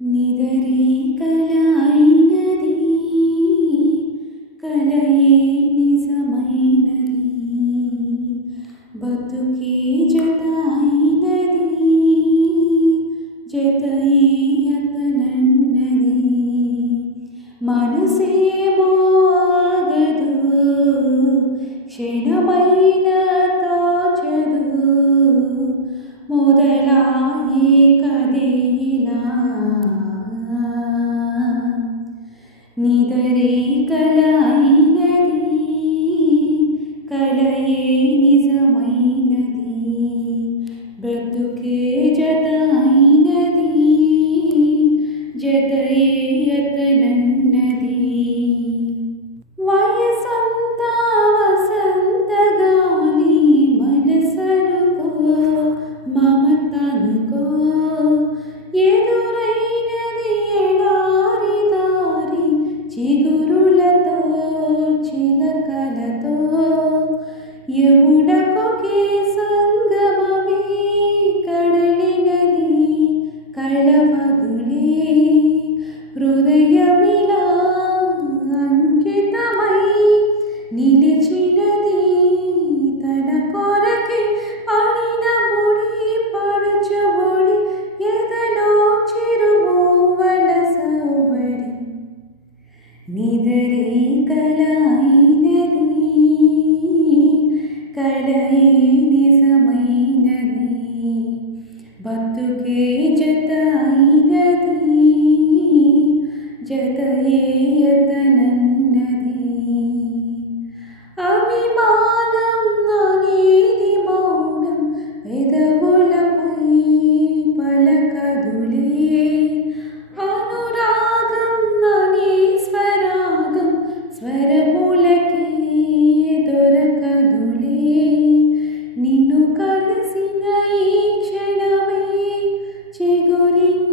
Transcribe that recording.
నిదరే కలైనది కలయే నిజమైనది బతుకే జతైనది జతయే అతనన్నది మనసేమో ఆగదు క్షణమైన తోచదు మొదలాయే కదేలా నిదరే కలైనది కలయే నిజమైనది బ్రతుకే జతైనది జతయే అతనన్నది వయసంతా వసంతగాలి మనసనుకో మమతనుకో ఎదురైనది ఎడారి దారి చిగురులతో చిలకలతో యమునకొకే సంగమమే కడలినది కళవదులే హృదయమిలా అంకితమై నిలిచినది తన కొరకే పడిన ముడి పడుచుబడి ఎదలో చిరుమూవల సౌవడి నిదరే కలైనది కలయే నిజమైనది బతుకే జతైనది జతయే అతనన్నది అభిమానం అనేది మౌనం పెదవులపై పలకదులే అనురాగం అనే స్వరాగం స్వరములకే దొరకదులే నిన్ను కలిసిన ఈ క్షణమే చిగురించే